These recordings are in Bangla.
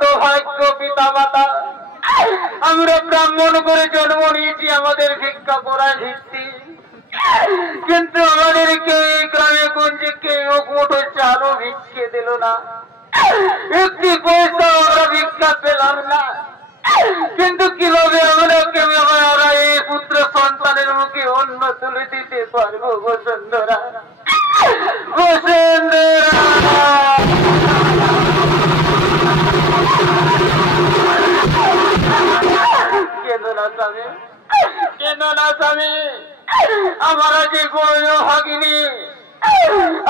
হতভাগ্য পিতা মাতা, আমরা ব্রাহ্মণ করে জন্ম নিয়েছি, আমাদের ভিক্ষা করার ভিত্তি, কিন্তু আমাদেরকে এই গ্রামে গঞ্জে কেউ মুঠো চালও ভিক্ষে দিল না, একটি পয়সা আমরা ভিক্ষা পেলাম না। কিন্তু কিভাবে আমরা এই পুত্র সন্তানের মুখে অন্ন তুলে দিতে পারবো? বসুন্ধরা, বসুন্ধরা, কেন না স্বামী, কেন না স্বামী, আমরা যে গৌর ভাগিনী,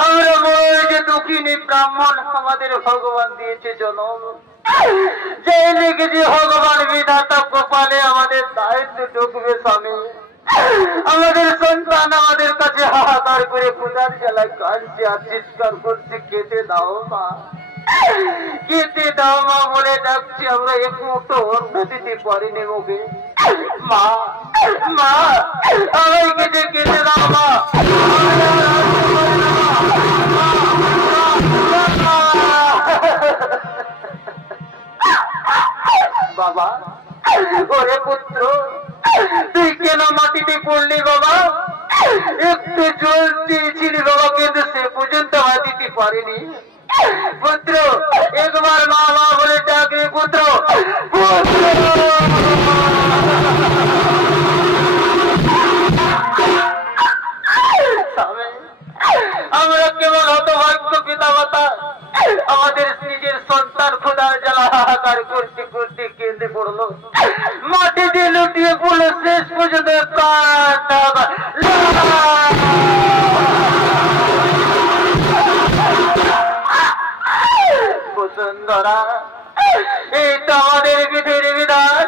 আমরা বড় যে দুঃখিনী ব্রাহ্মণ, আমাদের ভগবান দিয়েছে জন্ম, যে লিখেছে ভগবান বিধাতা গোপালে আমাদের দায়িত্ব ঢুকবে স্বামী। আমাদের সন্তান আমাদের কাছে হাহাকার করে ক্ষুধার জ্বালায় কাঁদছে আর চিৎকার করছে, খেতে দাও মা, খেতে দাও মা বলে ডাকছি, আমরা এক মুঠো অন্ন দিতে পারিনি মুখে। মা, মা, আমাকে যে খেতে দাও মা। বাবা, ওরে পুত্র, তুই কেন মাটিতে পড়লি বাবা? একটু জল দিয়েছিলি বাবা, কিন্তু সে পর্যন্ত আমার দিতে পারিনি। পুত্র, একবার মা মা বলে ডাকলে পুত্র, আমরা কেবল হতভাগ্য পিতা মাতা, আমাদের নিজের সন্তান খোদার জ্বালা হাহাকার করতে করতে কেঁদে পড়লো, মাটি দিয়ে লুটিয়ে পড়লো, শেষ পর্যন্ত বসুন্ধরা, এইটা আমাদের বিধির বিধান,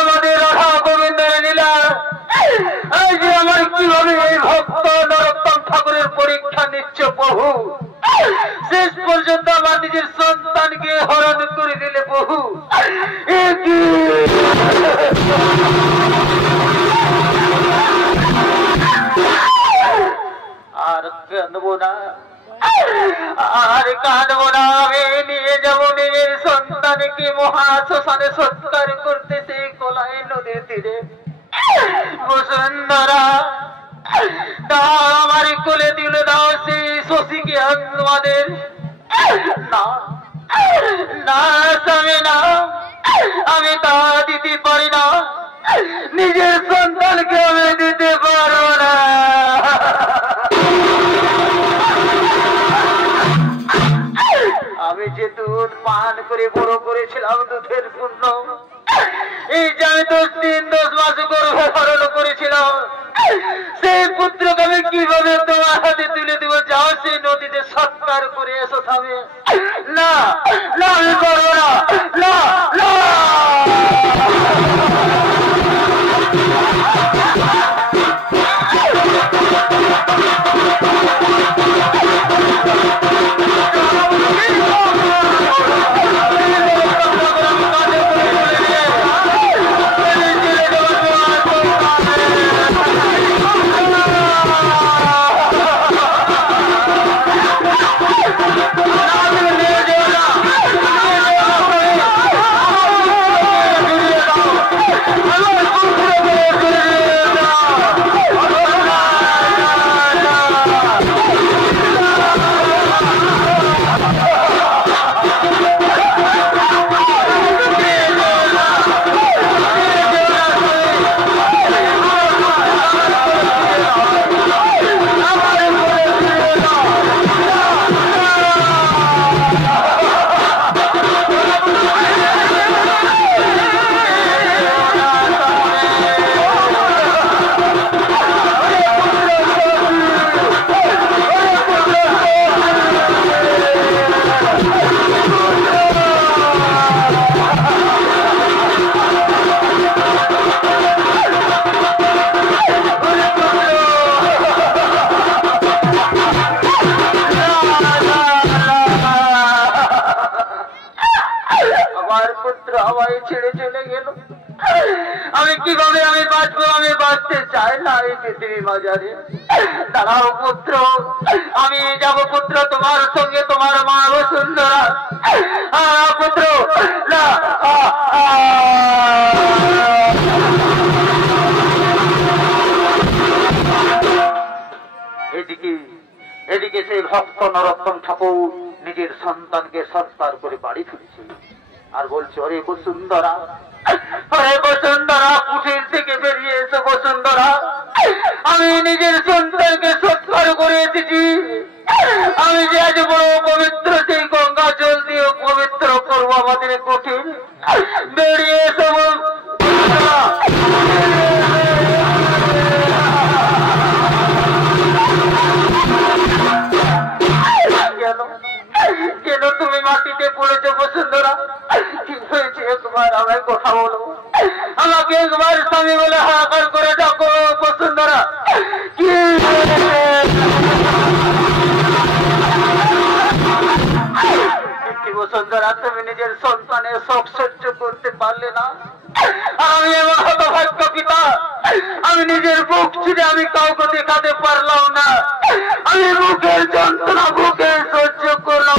আমাদের রাধা গোবিন্দের লীলা। এই যে আমার কিভাবে এই ভক্ত নরোত্তম ঠাকুরের পরীক্ষা নিচ্ছে প্রভু, শেষ পর্যন্ত আমার নিজের সন্তানকে হরণ করে দিলে প্রভু। আর কাঁদবো না, আর কাঁদবো না, আমি নিয়ে যাবো নিজের সন্তানকে মহাশ্মশানে সৎকার করতে সেই কলাই নদীর তীরে। বসুন্ধরা, দাও আমার কোলে তুলে দাও সেই শশীকে আমাদের। না না স্বামী না, আমি তা দিতে পারি না, নিজের সন্তানকে আমি দিতে পারবো না। আমি যে দুধ পান করে বড় করেছিলাম, দুধের পূর্ণ, এই যে আমি 10 দিন 10 মাস গর্ভ ধারণ করেছিলাম, সেই পুত্রকে আমি কিভাবে তোমার হাতে তুলে দিব? যাও সেই নদীতে সৎকার করে এসো স্বামী। না না, আমি করবো না, না না। আমার পুত্র আমায় ছেড়ে চলে গেল। আমি কিভাবে আমি বাঁচবো? আমি বাঁচতে চাই না এই পৃথিবী মাঝারে। দাঁড়াও পুত্র, আমি যাব পুত্র তোমার সঙ্গে, তোমার মা বসুন্ধরা। পুত্র না। এদিকে এদিকে সেই ভক্ত নরোত্তম ঠাকুর নিজের সন্তানকে সৎকার করে বাড়ি ফিরেছে আর বলছে, অরে বসুন্ধরা, অরে বসুন্ধরা, কুঠির থেকে বেরিয়ে এসো বসুন্ধরা। আমি নিজের সন্তানকে সৎকার করে এসেছি। আমি যে আজ বড় পবিত্র সেই গঙ্গা জল দিয়ে পবিত্র করবো আমাদের কুঠির। বেরিয়ে এসো কেন তুমি মাটিতে পড়েছো বসুন্ধরা? কি হয়েছে একবার আমায় কথা বলো। আমাকে একবার স্বামী বলে হাহাকার করে ডাকো বসুন্ধরা। কি বসুন্ধরা, তুমি নিজের সন্তানের শোক সহ্য করতে পারলে না? আমি এমন হতভাগ্য পিতা, আমি নিজের বুক ছিঁড়ে আমি কাউকে দেখাতে পারলাম না। আমি বুকের যন্ত্রণা বুকে সহ্য করলাম।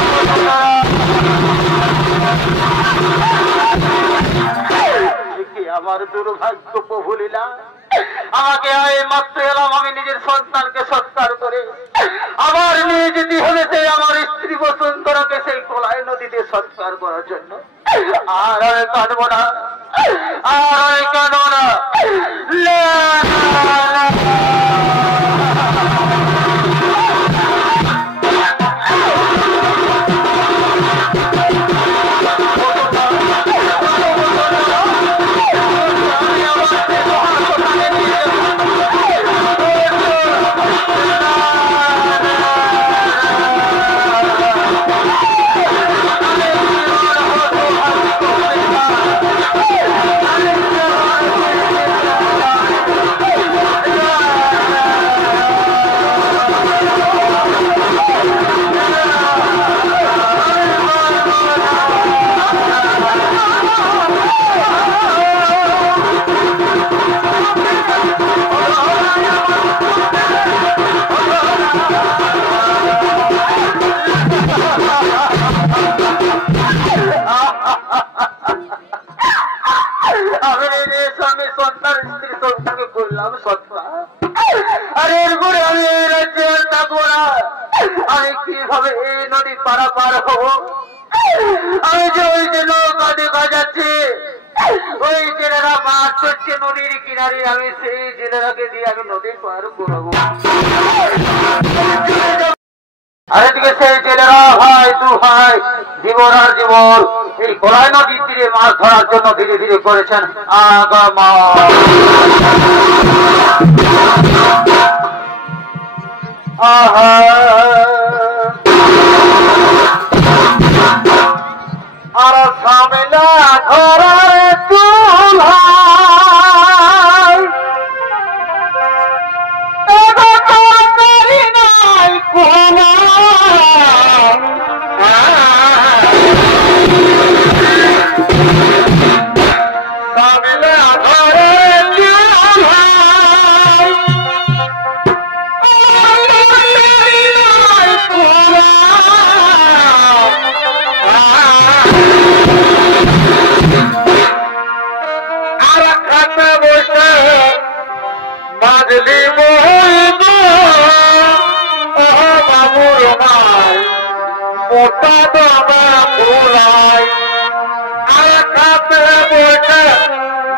আমার দুর্ভাগ্য প্রভু লীলা। আমাকে মাত্র এলাম আমি নিজের সন্তানকে সৎকার করে। আমার নিয়ে যেতে হবে সেই আমার স্ত্রী বসুন্ধরাকে সেই কোলায় নদীতে সৎকার করার জন্য। আর আমি কাঁদবো না, আর আমি কাঁদবো না। আমি কিভাবে এই নদী পারাপার হব? আমি যে ওই যে নৌকা দেখা যাচ্ছে, ওই জেলেরা মাছ করছে নদীর কিনারে, আমি সেই জেলেরাকে দিয়ে আমি নদী পার করবো। আর এদিকে সেই জেলেরা ভাই দু ভাই জীবন আর জীবন এই কলাই নদীর তীরে মাছ ধরার জন্য ধীরে ধীরে করেছেন আগামা। আর সামলা ধরার চুলহাই নাই কোন সামলা ধরার চুলহাই মাজলি বইব বাবুর মাই মোটা দবা ফুলাই আর খাতে বইতে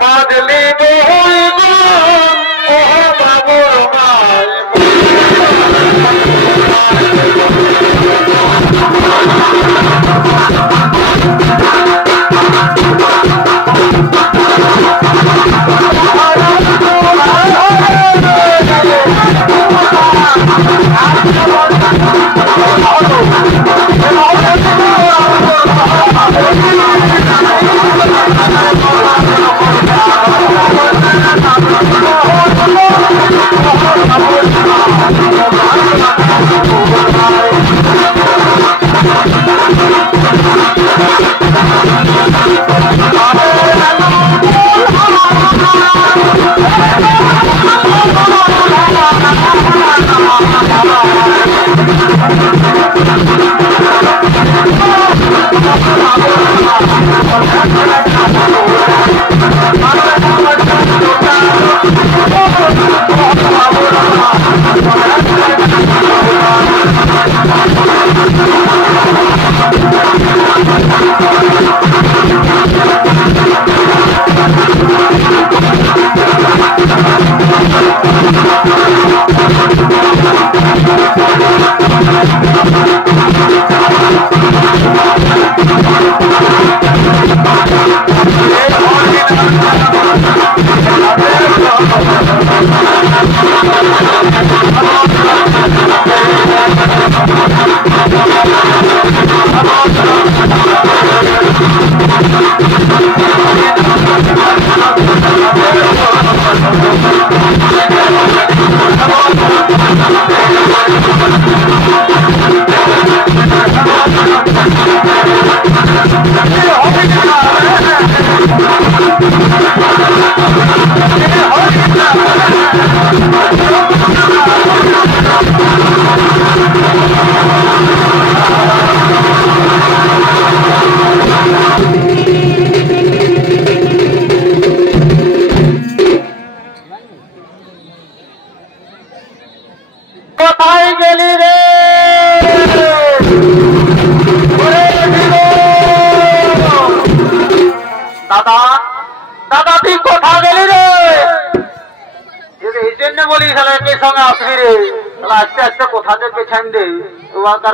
মাজলি বইব বাবুর মাই।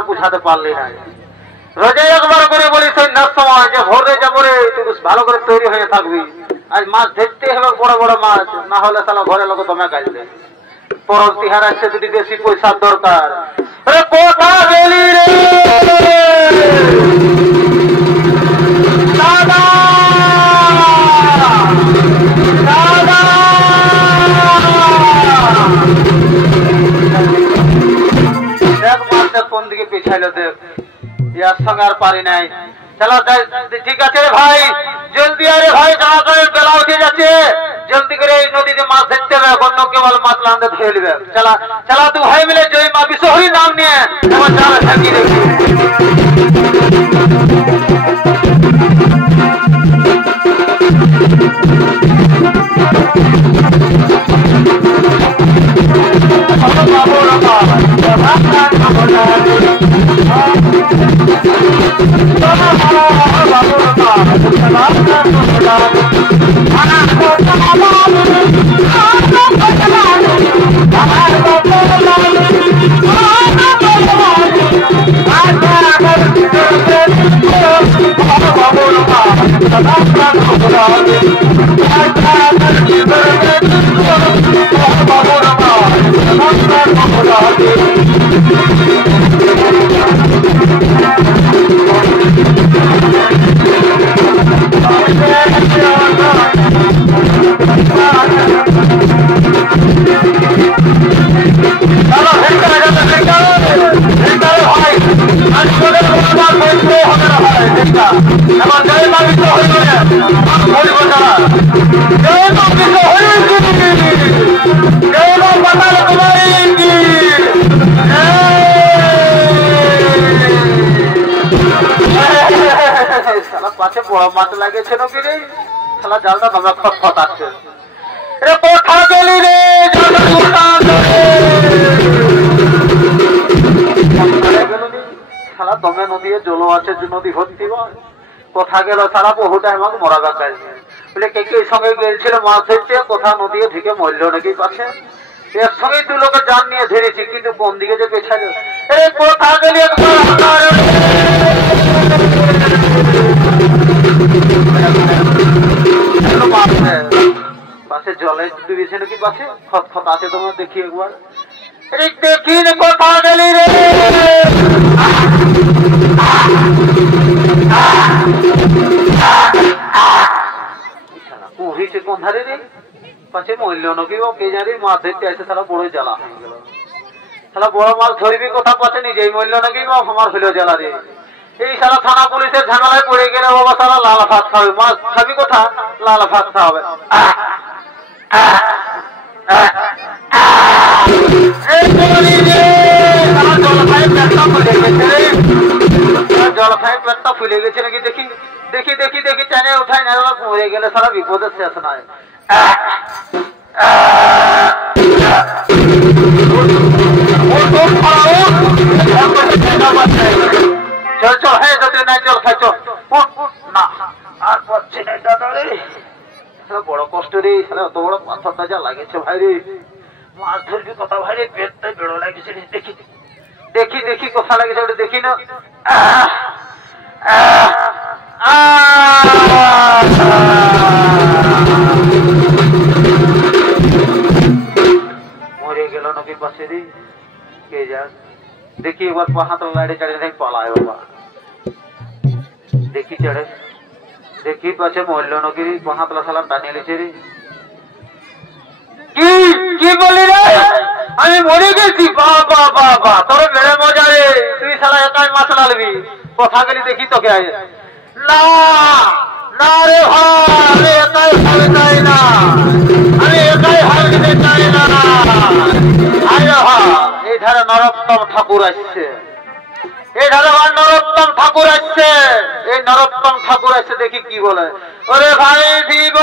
বুঝাতে পারলি না রোজে একবার করে বলি সন্ধ্যার সময় যে ভোরে যাবো রে তুই ভালো করে তৈরি হয়ে থাকবি আজ মাছ ধরতে হবে বড় বড় মাছ না হলে সালা ঘরে লোক দমে গাইবে পরব তিহার আসছে যদি বেশি পয়সার দরকার আরে কোথা গেলি রে দাদা দাদা দেখ মাছটা কোন দিকে পিছাইলো দেখ ইয়ার সঙ্গে আর পারি নাই চলো ঠিক আছে ভাই জলদি আরে ভাই জামা করে বেলা উঠে যাচ্ছে জলদি করে এই নদীতে মাছ ধরতে হবে অন্য কেবল মাছ লান্দে ধরে নেবে চলা চলা দু ভাই মিলে জয় মা বিশ্বহরি নাম নিয়ে আমার জানা থাকি দেখি পাশে বড় মাছ লাগিয়েছে নাকি রে শালা জালটা তোমরা খটখটাচ্ছে রে কোথা গেলি রে শালা দমে নদী জল আছে নদী ভর্তি কোথা গেল সারা বহুটা আমাকে মরা গাছ বলে কে কে সঙ্গে গেছিল মাছ ধরছে কোথা নদী ঢুকে মরল নাকি পাশে একসঙ্গে দু লোকের জান নিয়ে ধরেছি কিন্তু কোন দিকে যে পেছালো রে কোথা গেলি পাশে জলে ডুবেছে নাকি পাশে খত আছে তোমার দেখি একবার দেখি কোথা গেলি রে হয়েছে কোন ধারে রে পাশে মরল নাকি কে জানি মাছ ধরতে আসে তারা বড় জ্বালা হয়ে গেল তাহলে বড় মাছ ধরবি কোথা পাচ্ছে নিজেই মরল নাকি আমার হইল জ্বালা রে এই সারা থানা পুলিশের ঝামেলায় পড়ে গেলে বাবা সারা লাল ভাত খাবে। মাছ খাবি কোথা? লাল ভাত খাওয়াবে। জলখায় পেটটা ফুলে গেছে নাকি দেখি দেখি দেখি দেখি টেনে উঠাই না মরে গেলে সারা বিপদের শেষ নাই। চল চল হ্যাঁ যদি নাই জল খাই চল না আর পাচ্ছি না দাদা রে। বড় কষ্ট রে অত বড় পাথরটা যা লাগেছে ভাই রে। মাছ ধরবি কথা ভাই রে পেটটা বেড়ো লাগেছে রে। দেখি দেখি দেখি কোথা লাগেছে ওটা দেখি না। মরে গেল নদীর পাশে রে কে যাক। দেখি এবার হাত লাইটে চাড়িয়ে পালায় বাবা। দেখি চড়ে দেখি পাশে মরল নাকি হাতলা সালা টানিয়ে লিছে রে। কি কি বলি রে? আমি মরে গেছি? বাবা বাবা তোর বেড়ে মজা রে। তুই সালা একাই মাছ লালবি কথা গেলি দেখি তোকে না না রে ভাই আমি একাই ভাবে চাই না। আমি একাই ভাবতে চাই না। এই ধারে নরোত্তম ঠাকুর আসছে। এই ধারে নরোত্তম ঠাকুর আসছে। এই নরোত্তম ঠাকুর আসছে দেখি কি বলে। ওরে ভাই দিব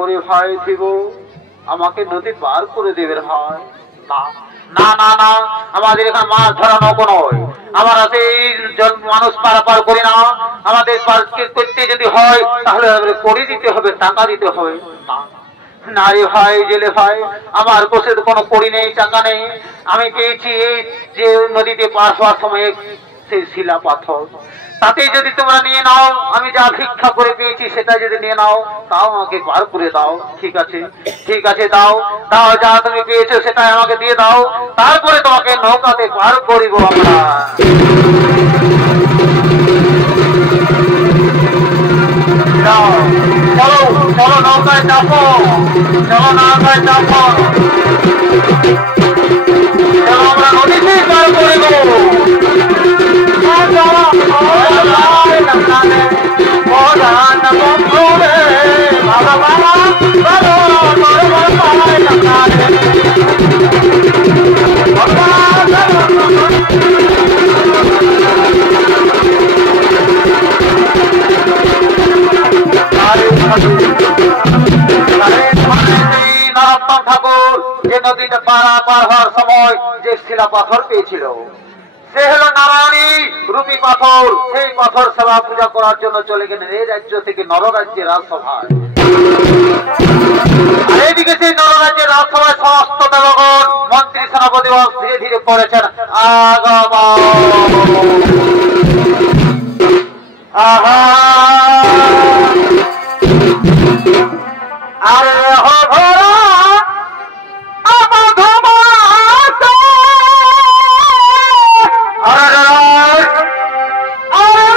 ওরে ভাই দিব আমাকে নদী পার করে দেবে ভাই। না না না আমাদের এখানে মাছ ধরা নৌকো নয়। আমরা সেই মানুষ পারাপার করি না। আমাদের করতে যদি হয় তাহলে করে দিতে হবে, টাকা দিতে হবে। না রে ভাই জেলে ভাই আমার কোষে কোনো কড়ি নেই, টাকা নেই। আমি পেয়েছি এই যে নদীতে পার হওয়ার সময় সেই শিলা পাথর। তাতে যদি তোমরা নিয়ে নাও, আমি যা ভিক্ষা করে পেয়েছি সেটা যদি নিয়ে নাও তাও আমাকে পার করে দাও। ঠিক আছে ঠিক আছে দাও দাও যা তুমি পেয়েছো সেটা আমাকে দিয়ে দাও। তারপরে তোমাকে নৌকাতে পার করিব আমরা। চলো চলো নৌকায় চাপো, চলো নৌকায় চাপো, চলো আমরা নদীতেই পার করিব। ঠাকুর যে নদীতে পার হওয়ার সময় যে শিলা পাথর পেয়েছিল সে হলো নারায়ণী রূপী পাথর। সেই পাথর সেবা পূজা করার জন্য চলে গেলেন এই রাজ্য থেকে নররাজ্যের রাজসভায়। আর এইদিকে সেই নররাজ্যের রাজসভায় সমস্ত দেবগণ মন্ত্রী সেনাপতি ধীরে ধীরে করেছেন আগমন। আরে Oh,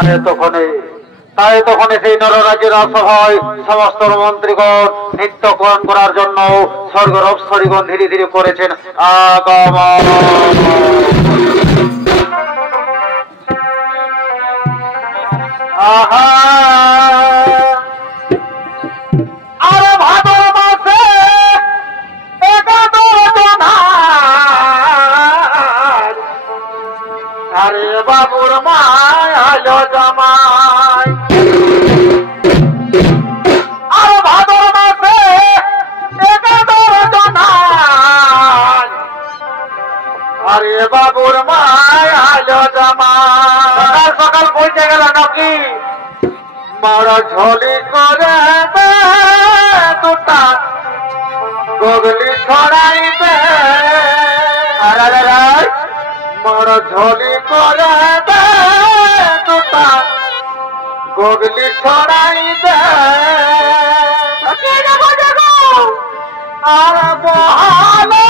তাই তখন সেই নররাজ্যের রাজসভায় সমস্ত মন্ত্রীগণ নৃত্যকরণ করার জন্য স্বর্গের অপ্সরীগণ ধীরে ধীরে করেছেন আগমন। আহা আরে ভাদর মাসে একাদশ জনার আরে বাবুর মায় আলো জামাই আরে ভাদর মাসে একাদশ জনার আরে বাবুর মায় আলো জামাই সকাল পৌঁছে গেল নাকি মারা ঝলি করে দুটা গগলি ছড়াইবে মারা ঝলি করে দুটা গগলি ছড়াইবে আর বহালে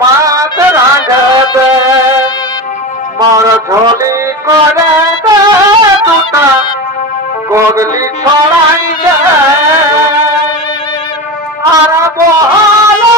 মাছ রাঁধবে মার ঝলি করে দুটা গগলি ছড়াইবে আর বহালে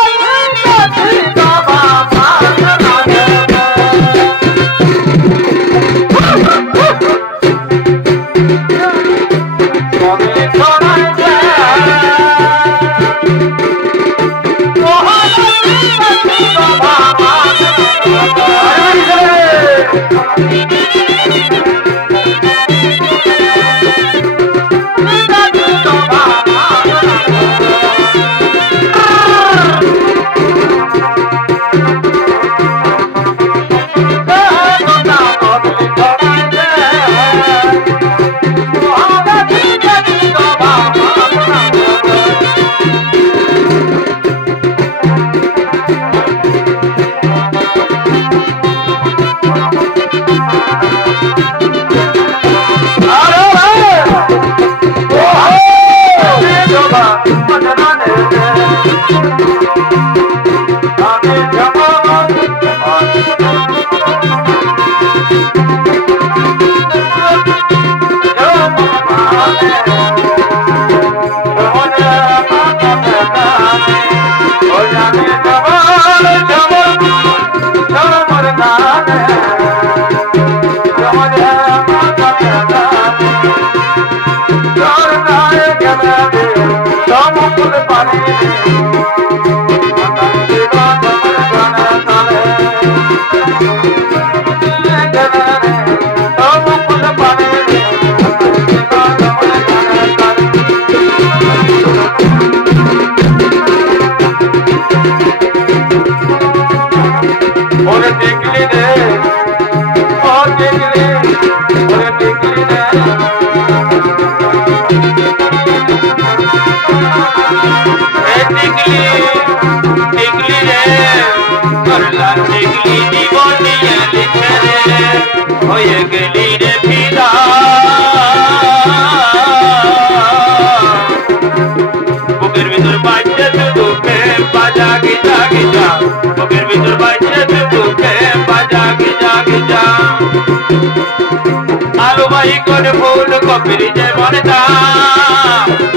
আলু ভাই করে ফুল কপির যে বনটা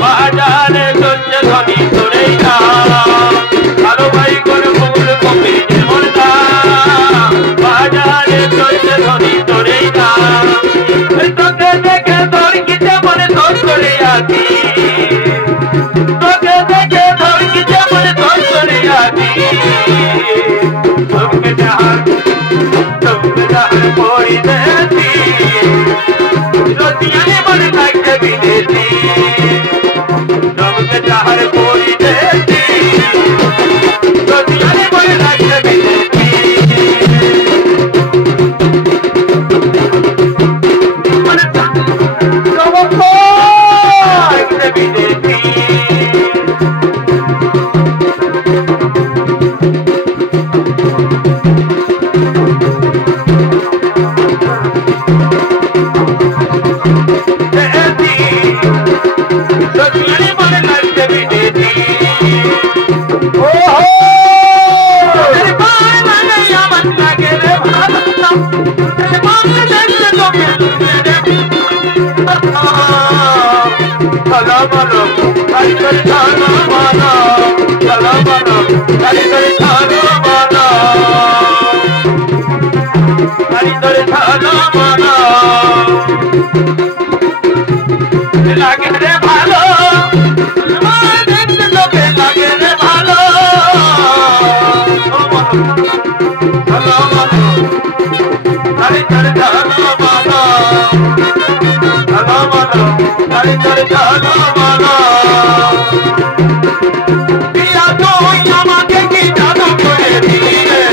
বাজারে চলছে ধনী তোরেই না আলু ভাই করে ফুল কপির যে বনটা বাজারে চলছে ধনী তোরেই না তোকে দেখে তোর কিতে মনে তোর করে আছি তোকে দেখে তোর কিতে মনে তোর করে আছি তোকে যাহার পড়ি দেছি রসিয়ানে মনে থাকতে বিদেশি তোকে যাহার পড়ি দেছি রসিয়ানে মনে থাকতে বিদেশি মনে থাকতে বিদেশি Happy লাগে রে ভালো তোকে লাগে রে ভালো তারি তারি ঝালো মানো ঝালো মানো তারি তারি ঝালো মানো প্রিয়া তুই আমাকে কি জাদু করে দিলি রে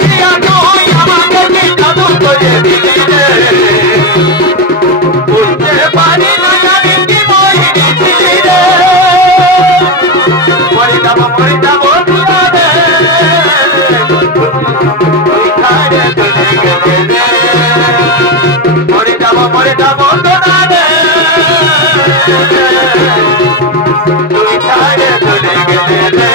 প্রিয়া তুই আমাকে কি জাদু করে দিলি রে বুঝতে পারি না আমি কি মহিনী ছিলি রে মরে যাবো দুলা রে তুই খাইরে চলে গেলে রে মরে যাবো দুলা রে তুই খাইরে চলে গেলে রে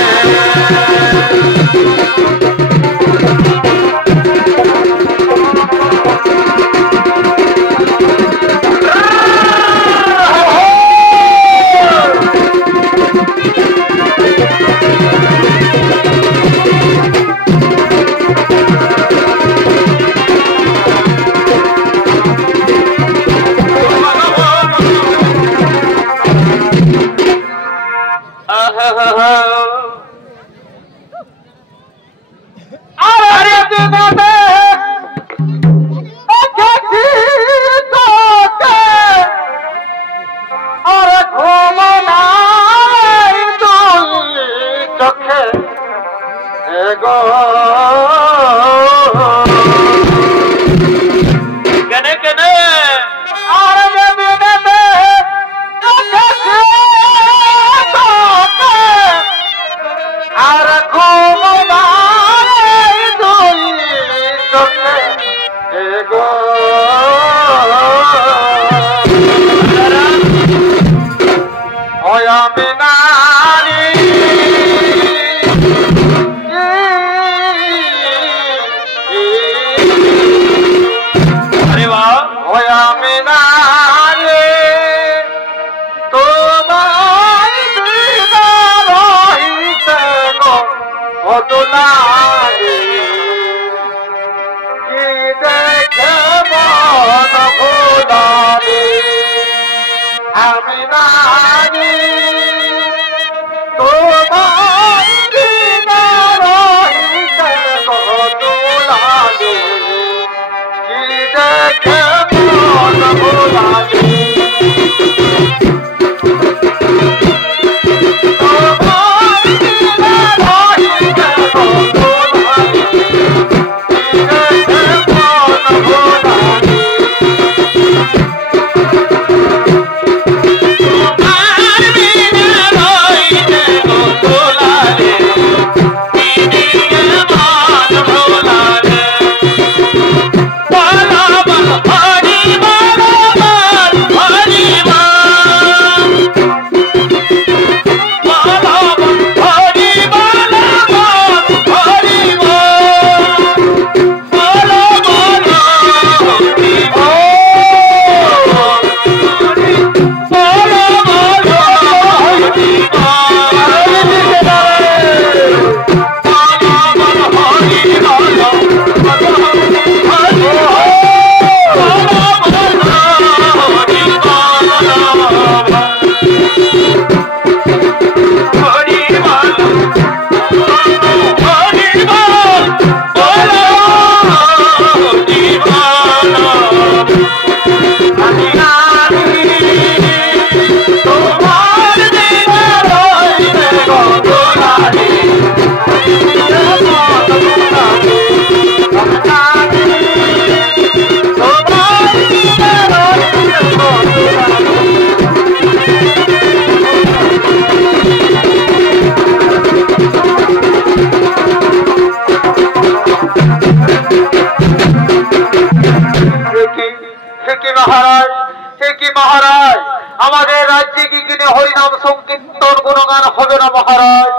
আমাদের রাজ্যে কি কিনে হরিনাম সংকীর্তন গুণগান হবে না মহারাজ?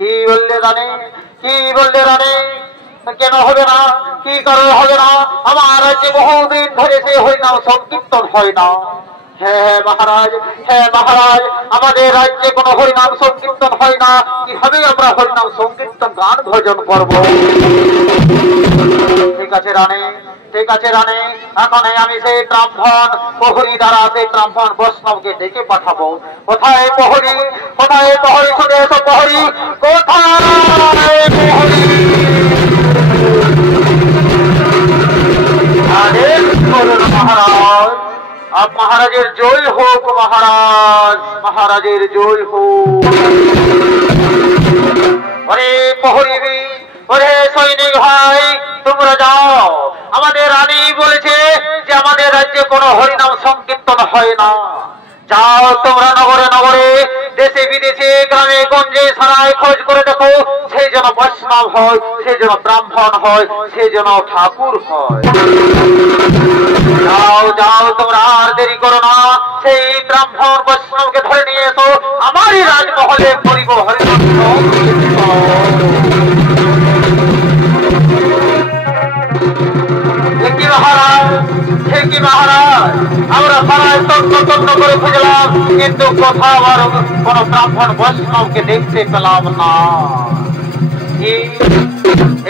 কি বললে জানে? কি বললে জানে? কেন হবে না? কি কারণে হবে না? আমার রাজ্যে বহুদিন ধরে সে হরিনাম সংকীর্তন হয় না। হ্যাঁ মহারাজ, হ্যাঁ মহারাজ, আমাদের রাজ্যে কোনো হরিনাম সংকীর্তন হয় না, কিভাবে আমরা হরিনাম সংকীর্তন গান ভজন করব? ঠিক আছে রানী, ঠিক আছে রানী, এখন আমি সেই ব্রাহ্মণ প্রহরী দ্বারা সেই ব্রাহ্মণ বৈষ্ণবকে ডেকে পাঠাবো। কোথায় প্রহরী, কোথায় প্রহরী? শুনে এসো প্রহরী, কোথায় প্রহরী? আদেশ করুন মহারাজ। আপ মহারাজের জয় হোক মহারাজ, মহারাজের জয় হোক। ওরে প্রহরী, ওরে সৈনিক ভাই, তোমরা যাও। আমাদের রানী বলেছে যে আমাদের রাজ্যে কোনো হরিনাম সংকীর্তন হয় না। যাও তোমরা নগরে নগরে, দেশে বিদেশে, গ্রামে গঞ্জে, সারায় খোঁজ করে দেখো, সে যেন বৈষ্ণব হয়, সে যেন ব্রাহ্মণ হয়, সে যেন ঠাকুর হয়। যাও যাও, তোমরা আর দেরি করো না, সেই ব্রাহ্মণ বৈষ্ণবকে ধরে নিয়ে এসো, আমারই রাজমহলে করিব হরিনাম সংকীর্তন। মহারাজ, আমরা সারায় তন্ন তন্ন করে খুঁজলাম, কিন্তু কোথাও আর কোন ব্রাহ্মণ বৈষ্ণবকে দেখতে পেলাম না।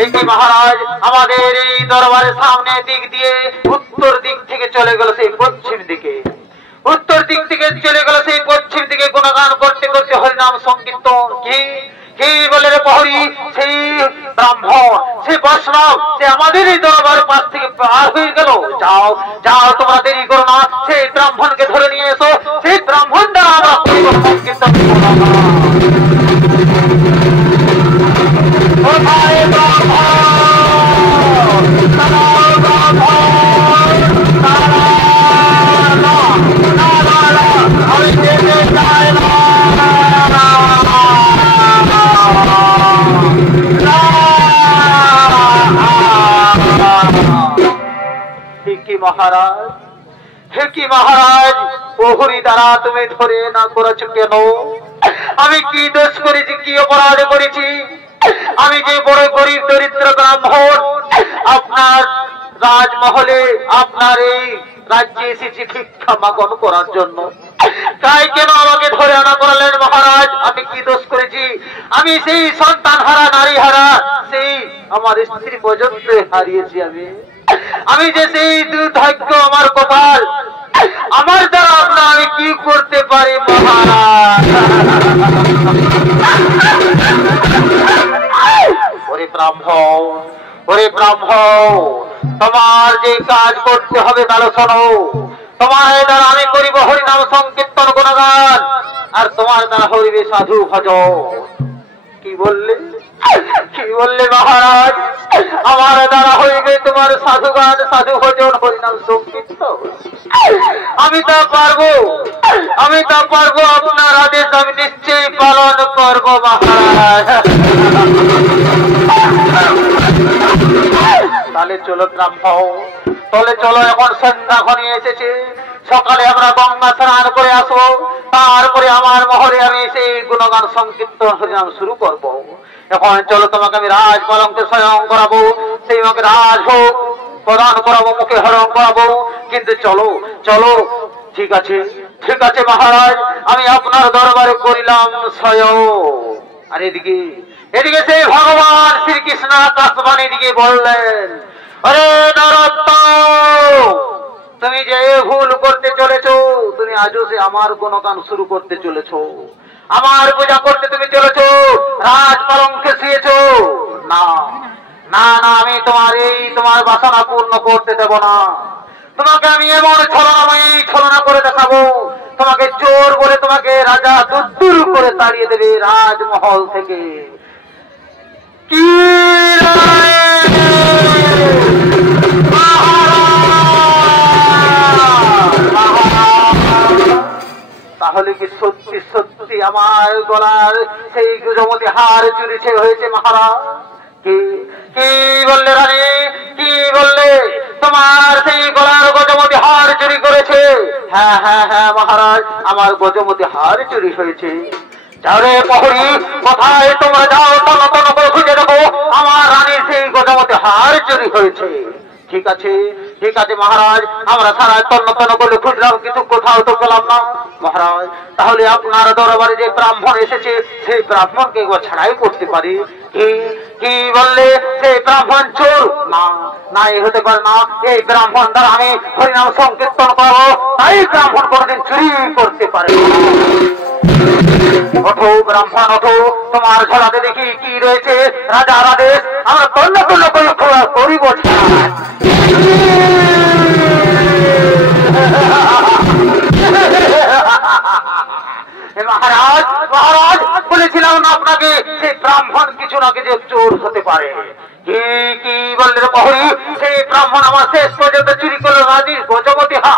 এই কি মহারাজ, আমাদের এই দরবারের সামনে দিক দিয়ে উত্তর দিক থেকে চলে গেল সেই পশ্চিম দিকে, উত্তর দিক থেকে চলে গেল সেই পশ্চিম দিকে গুণগান করতে করতে হরিনাম সংকীর্তন। কি বলে রে প্রহরী, সেই ব্রাহ্মণ, সেই বৈষ্ণব, সে আমাদের এই দরবার পাশ থেকে পার হয়ে গেল। যাও যাও, তোমরা দেরি করো না, সেই ব্রাহ্মণকে ধরে নিয়ে এসো, সেই ব্রাহ্মণ দ্বারা আমরা সংকীর্তন করব। কোথায় ব্রাহ্মণ? আমি যেতে চাই না। মহারাজ, হে কি মহারাজ, প্রহরী দ্বারা তুমি ধরে না করেছ কেন? আমি কি দোষ করেছি, কি অপরাধ করেছি? আমি যে বড় গরিব দরিদ্র ব্রাহ্মণ, আপনার রাজমহলে, আপনার এই রাজ্যে এসেছি ভিক্ষা মাগন করার জন্য, তাই কেন আমাকে ধরে আনা করালেন মহারাজ? আমি কি দোষ করেছি? আমি সেই সন্তান হারা, নারী হারা, সেই আমার স্ত্রী পর্যন্ত হারিয়েছি। আমি যে সেই দুর্ভাগ্য আমার কপাল, আমার দ্বারা আপনার আমি কি করতে পারি মহারাজ? ওরে ব্রাহ্মণ, ওরে ব্রাহ্মণ, তোমার যে কাজ করতে হবে তাহলে শোনো। তোমার দ্বারা আমি করিব হরিনাম সংকীর্তন গুণগান, আর তোমার দ্বারা হরিবে সাধু ভজন। কি বললে, কি বললে মহারাজ? আমার দ্বারা হইবে তোমার সাধু গান, সাধু ভজন, হরিনাম সংকীর্তন? আমি তা পারবো, আমি তা পারবো। আপনার আদেশ আমি নিশ্চয়ই পালন করব মহারাজ। তাহলে চলো ব্রাহ্মণ, তাহলে চলো, এখন সন্ধ্যা ঘনিয়ে এসেছে, সকালে আমরা গঙ্গা স্নান করে আসবো, তারপরে আমার মহলে আমি সেই গুণগান সংকীর্তন হরিনাম শুরু করব। এখন চলো, তোমাকে আমি রাজ পালঙ্কে স্বয়ং করাবো, সেই আমাকে রাজভোগ প্রদান করাবো, মুখে হরণ করাবো। কিন্তু চলো চলো, ঠিক আছে, ঠিক আছে মহারাজ, আমি আপনার দরবারে করিলাম স্বয়ং। আর এদিকে, এদিকে সেই ভগবান শ্রীকৃষ্ণ আকাশবাণী দিকে বললেন, আরে নরোত্তম, তুমি যে ভুল করতে চলেছো, তুমি আজও সে আমার গুণগান শুরু করতে চলেছো, আমার পূজা করতে তুমি চলেছো, রাজ পালঙ্কে শুয়েছো। না না না, আমি তোমার এই তোমার বাসনা পূর্ণ করতে দেব না। তোমাকে আমি এমন ছলনাময়ী ছলনা করে দেখাবো, তোমাকে চোর বলে তোমাকে রাজা দূর করে তাড়িয়ে দেবে রাজমহল থেকে। কি তাহলে কি সত্যি সত্যি আমার গলার সেই গুজমতি হার চুরি হয়েছে মহারাজ? কি কি বললে রানী, কি বললে? তোমার সেই গলার গজমতি হার চুরি করেছে? হ্যাঁ হ্যাঁ হ্যাঁ মহারাজ, আমার গজমতি হার চুরি হয়েছে। যাও রে প্রহরী, কোথায় তোমরা যাও, তন্ন তন্ন করে খুঁজে দেখো, আমার রানীর সেই গজমতি হার চুরি হয়েছে। ঠিক আছে, ঠিক আছে মহারাজ, আমরা সারা তন্ন তন্ন করে খুঁজলাম কিন্তু কোথাও তো পেলাম না মহারাজ। তাহলে আপনার দরবারে যে ব্রাহ্মণ এসেছে সেই ব্রাহ্মণকে একবার ছাড়াই করতে পারি। কি বললে সেই ব্রাহ্মণ চোর? না না, এই হতে পারে না। এই ব্রাহ্মণ দ্বারা আমি হরিনাম সংকীর্তন করবো, তাই ব্রাহ্মণ কোনদিন চুরি করতে পারে না। ওঠো ব্রাহ্মণ ওঠো, তোমার ঝোলাতে দেখি কি রয়েছে। রাজার আদেশ, আমরা তন্ন তন্ন করে করিব। মহারাজ মহারাজ, বলেছিলাম না আপনাকে সেই ব্রাহ্মণ কিছু না কিছু চোর হতে পারে। কি বললেন প্রহরী? সেই ব্রাহ্মণ আমার শেষ পর্যন্ত চুরি করলো রানীর গজপতি। হা,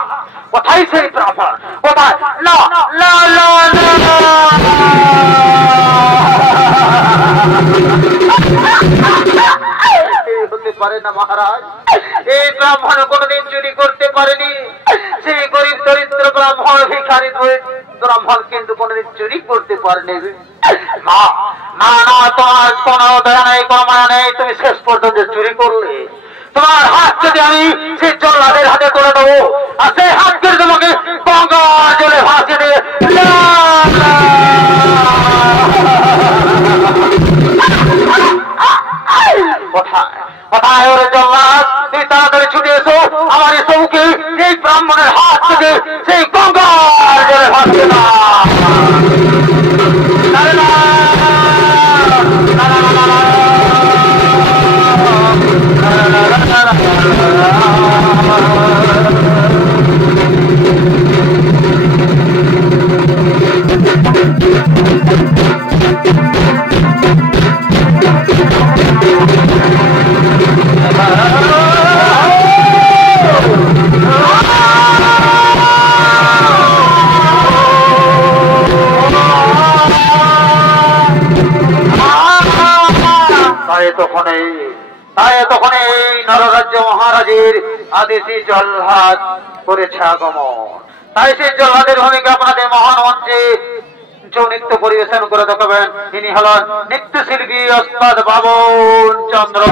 কোথায় সেই ব্রাহ্মণ? কোথায়? না না না হতে পারে না মহারাজ, এই ব্রাহ্মণ কোনদিন চুরি করতে পারেনি। সেই গরিব দরিদ্র ব্রাহ্মণ ভিখারি ব্রাহ্মণ কিন্তু কোনদিন চুরি করতে পারেনি। না না না, তোমার কোনো দয়া নেই, কোনো মায়া নেই, তুমি শেষ পর্যন্ত চুরি করলে। তোমার হাত যদি আমি সেই জল্লাদের হাতে তুলে দেবো, আর সেই হাত করে তোমাকে গঙ্গা জলে ভাসিয়ে দেবে। কোথায় কোথায় ওরে জল্লাদ? তুই তাড়াতাড়ি ছুটে এসো, আমার এই চৌকি সেই ব্রাহ্মণের হাত থেকে সেই গঙ্গার জলে ভাসছে না। তখন এই নররাজ্য মহারাজের আদেশে জল্লাদ করেছে আগমন। তাই সেই জল্লাদের ভূমিকা আপনাদের মহান মঞ্চে নৃত্য পরিবেশন করে দেখাবেন। তিনি হলেন নৃত্যশিল্পী ওস্তাদ বাবন চন্দ্র।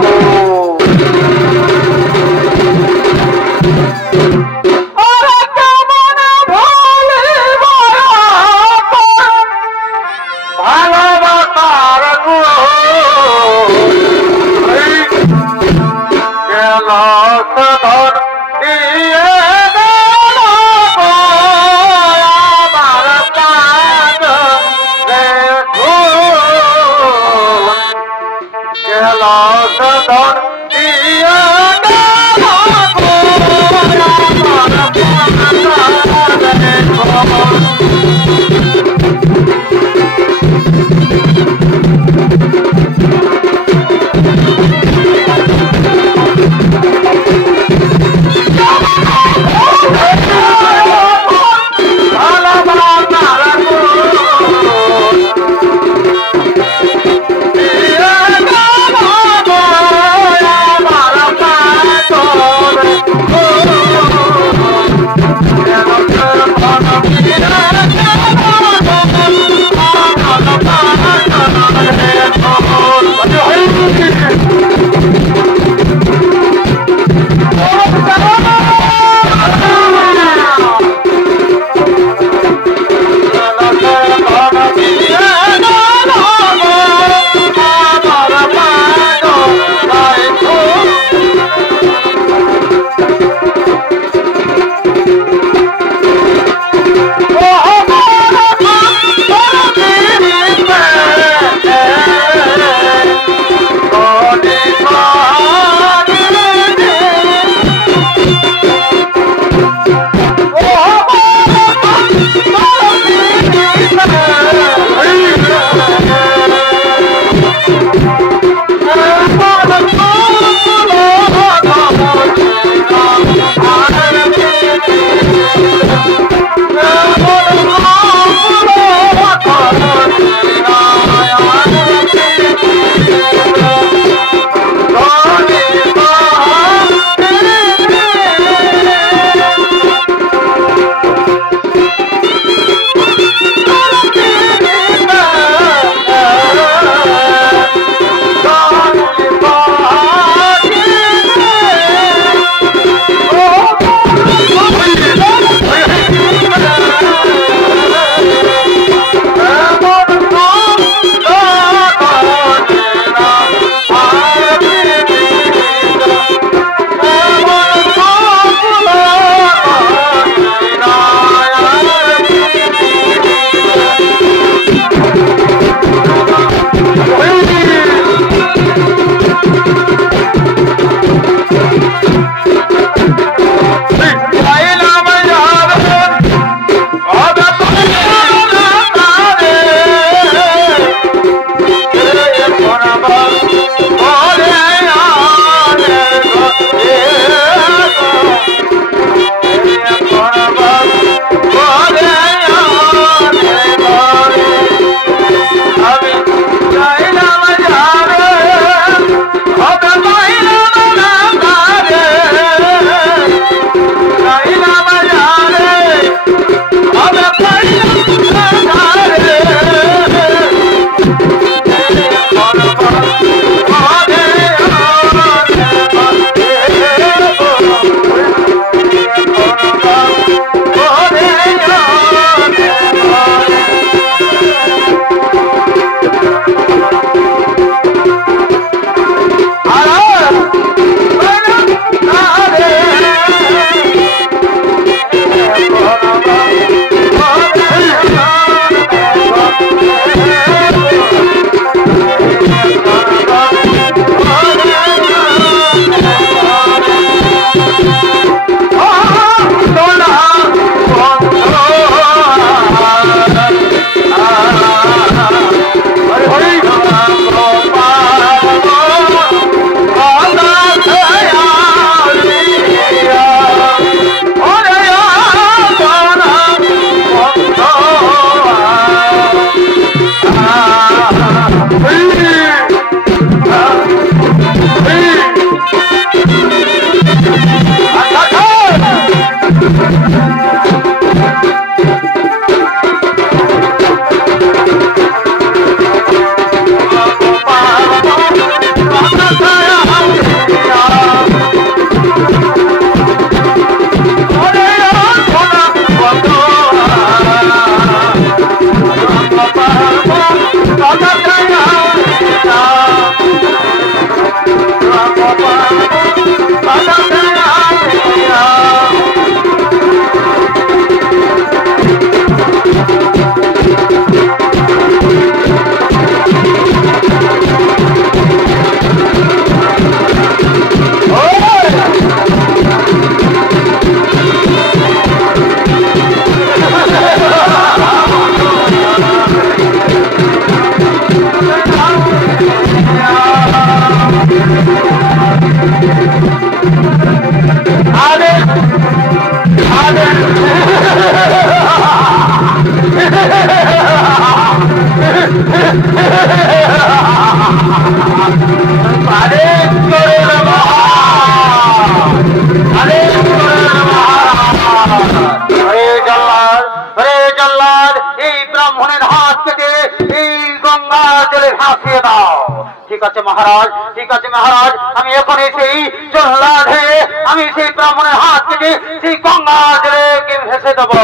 ঠিক আছে মহারাজ, ঠিক আছে মহারাজ, আমি এখন সেই জল্লাদ হয়ে আমি সেই ব্রাহ্মণের হাত থেকে সেই গঙ্গা জলে ভেসে দেবো।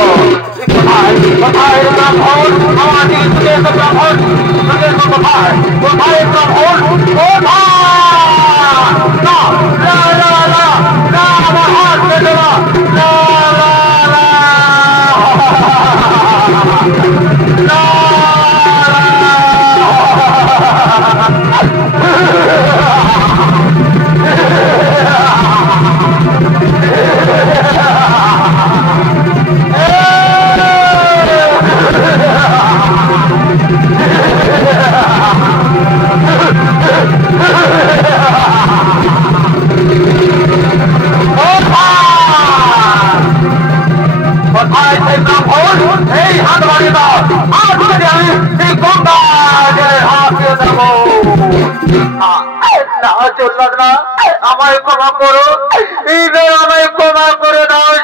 কোথায় ব্রাহ্মণ? আমার ব্রাহ্মণ কোথায়? কোথায় ব্রাহ্মণ? আমার হাত পেতে না। আমায় ক্ষমা করো, আমায় ক্ষমা করে দাও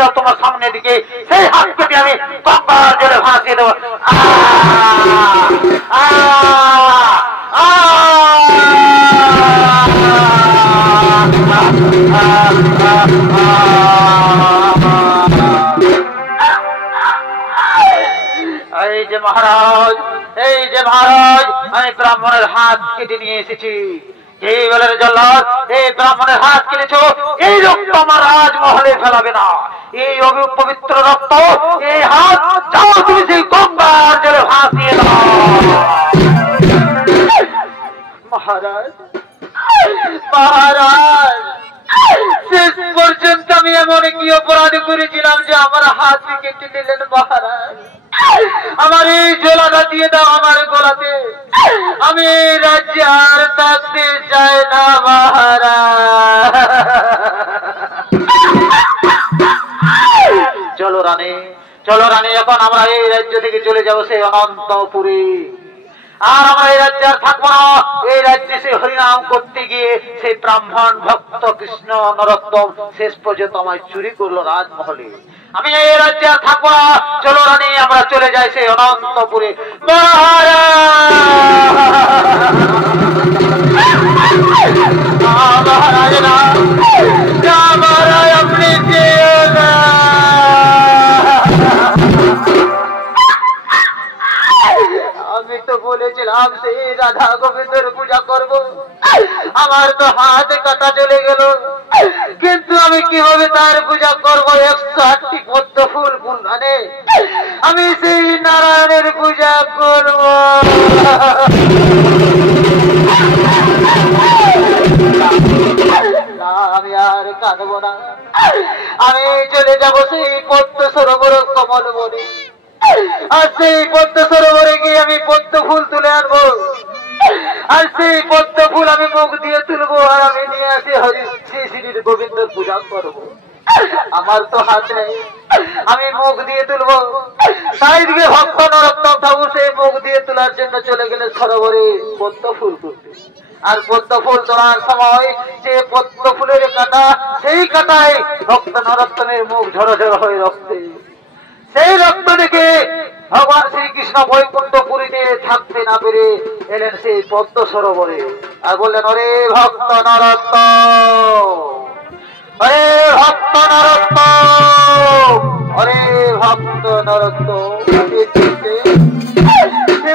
দাও তোমার সামনে দিকে, সেই হাত কেটে আমি গঙ্গার জলে ভাসিয়ে দেবো। এই যে মহারাজ, এই যে মহারাজ, আমি ব্রাহ্মণের হাত কেটে নিয়ে এসেছি। এই বেলার জল্লাদ, এই ব্রাহ্মণের হাত কেটেছো, এই রক্ত আমার রাজমহলে ফেলাবে না। এই অপবিত্র রক্ত, এই হাত যাও তুমি সেই গঙ্গার জলে ভাসিয়ে দাও। মহারাজ, মহারাজ, শেষ পর্যন্ত আমি এমন কি অপরাধ করেছিলাম যে আমার হাত কেটে নিলেন মহারাজ? আমার এই জোলাটা দিয়ে দাও আমার গোলাতে, আমি রাজ্যে আর থাকতে চাই না মহারাজ। চলো রানী, চলো রানী, এখন আমরা এই রাজ্য থেকে চলে যাবো সেই অনন্তপুরে। আর আমরা এই রাজ্যে আর থাকবো না। এই রাজ্যে সে হরিনাম করতে গিয়ে সেই ব্রাহ্মণ ভক্ত কৃষ্ণ নরোত্তম শেষ পর্যন্ত আমায় চুরি করলো রাজমহলে। আমি এই রাজ্যে আর থাকবো না। চলো রানী, আমরা চলে যাই সেই অনন্তপুরে। আমি তো বলেছিলাম সেই রাধা গোবিন্দের পূজা করব, আমার তো হাতে কাটা চলে গেল, কিন্তু আমি কিভাবে তার পূজা করব? 108টি পদ্ম ফুল মানে আমি সেই নারায়ণের পূজা করব। না, আমি আর কাঁদবো না। আমি চলে যাব সেই পদ্ম সরোবর কমল বনে, আর সেই পদ্ম সরোবরে গিয়ে আমি পদ্ম ফুল তুলে আনবো, আর সেই পদ্ম ফুল আমি মুখ দিয়ে তুলবো, আর আমি নিয়ে আসি হরি শ্রী শ্রী গোবিন্দর পূজা করবো। আমার তো হাত নেই, আমি মুখ দিয়ে তুলবো। তাই দিকে ভক্ত নরোত্তম ঠাকুর সেই মুখ দিয়ে তোলার জন্য চলে গেলে সরোবরে পদ্ম ফুল তুলতে। আর পদ্ম ফুল তোলার সময় যে পদ্ম ফুলের কাঁটা, সেই কাঁটায় ভক্ত নরোত্তমের মুখ ঝরঝর হয়ে রক্তে। সেই রক্ত দেখে ভগবান শ্রীকৃষ্ণ বৈকুণ্ঠপুরীতে থাকতে না পেরে এলেন সেই পদ্ম সরোবরে, আর বললেন, ওরে ভক্ত নরোত্তম, ওরে ভক্ত নরোত্তম, ওরে ভক্ত নরোত্তম,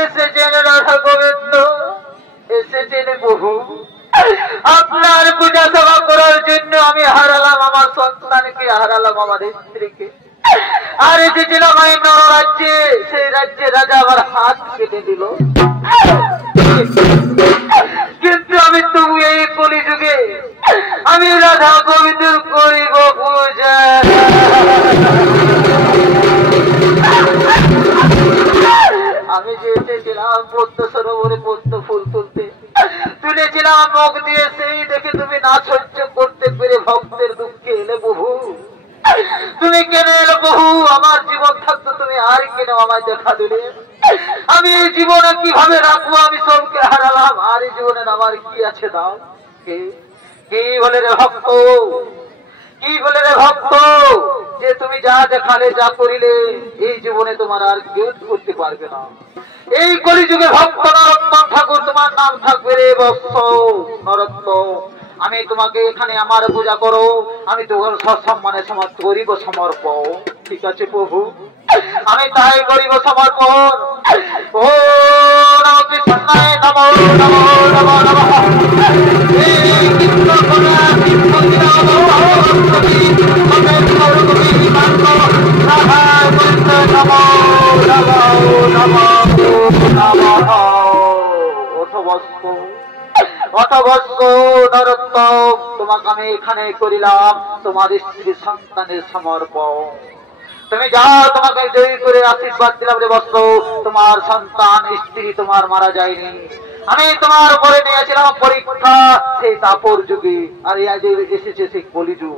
এসেছেন রাধা গোবিন্দ, এসেছেন বহু। আপনার পূজা সেবা করার জন্য আমি হারালাম আমার সন্তানকে, হারালাম আমাদের স্ত্রীকে, আর এসেছিলাম আমি নররাজ্যে। সেই রাজ্যে রাজা আমার হাত কেটে দিল, কিন্তু আমি তবু এই কলিযুগে আমি রাধা গোবিন্দের করিব পূজা। আমি যে এসেছিলাম পদ্ম সরোবরে পদ্ম ফুল তুলতে, তুলেছিলাম মুখ দিয়ে, সেই দেখে তুমি না সহ্য করতে পেরে ভক্তের দুঃখে এলে বহু। তুমি কেন এলো বহু? আমার জীবন থাকতো তুমি আর কেন আমায় দেখা দিলে? আমি এই জীবনে কিভাবে রাখবো? আমি সবকে হারালাম, আর এই জীবনে আমার কি আছে দাও? কি বলে রে ভক্ত, কি বলে রে ভক্ত, যে তুমি যা দেখালে যা করিলে এই জীবনে তোমার আর কেউ করতে পারবে না। এই কলিযুগে ভক্ত নরোত্তম ঠাকুর তোমার নাম থাকবে রে বৎস নরোত্তম। আমি তোমাকে এখানে আমার পূজা করো, আমি তোমার সসম্মানে করিব সমর্পণ। ঠিক আছে প্রভু, আমি তাই করিব সমর্পণ। ও নমঃ কৃষ্ণায় নমঃ নমঃ নমঃ নমঃ। তোমাকে আমি এখানে করিলাম তোমার স্ত্রী সন্তানের সমর্পণ। তুমি যাও, তোমাকে জয়ী করে আশীর্বাদ দিলাম রে বৎস। তোমার সন্তান স্ত্রী তোমার মারা যায়নি, আমি তোমার উপরে নিয়েছিলাম পরীক্ষা সেই তাপর যুগে, আর এই এসেছে সেই কলিযুগ।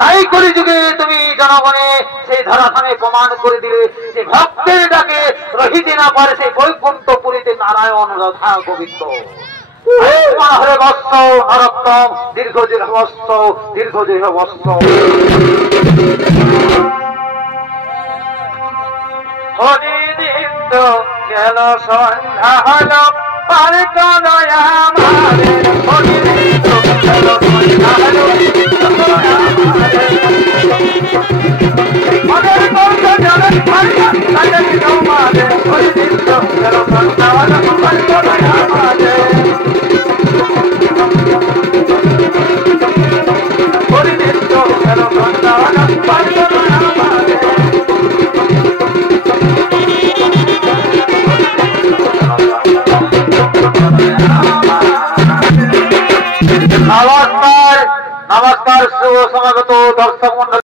তাই কলিযুগে তুমি জনগণে সেই ধরাধামে প্রমাণ করে দিলে যে ভক্তের ডাকে রহিতে না পারে সেই বৈকুণ্ঠপুরীতে নারায়ণ রাধা গোবিন্দ। হরে বৎস নরোত্তম দীর্ঘদেহ বৎস দীর্ঘদেহ বৎস। হরিদীপ্ত গেল সন্ধ্যা হলো পার্ক নয়া আমাদের হরিদীপ্ত গেল সন্ধ্যা হলো মনের কণ্ঠ জলের ভারিয়া তাদের তোমাদের হরিদীপ্ত গেল সন্ধ্যা হলো পার্ক নয়া আমাদের হরিদীপ্ত গেল সন্ধ্যা হলো পার্ক নয়া আমাদের। নমস্কার নমস্কার শুভ সমাগত দর্শক মন্ডলী।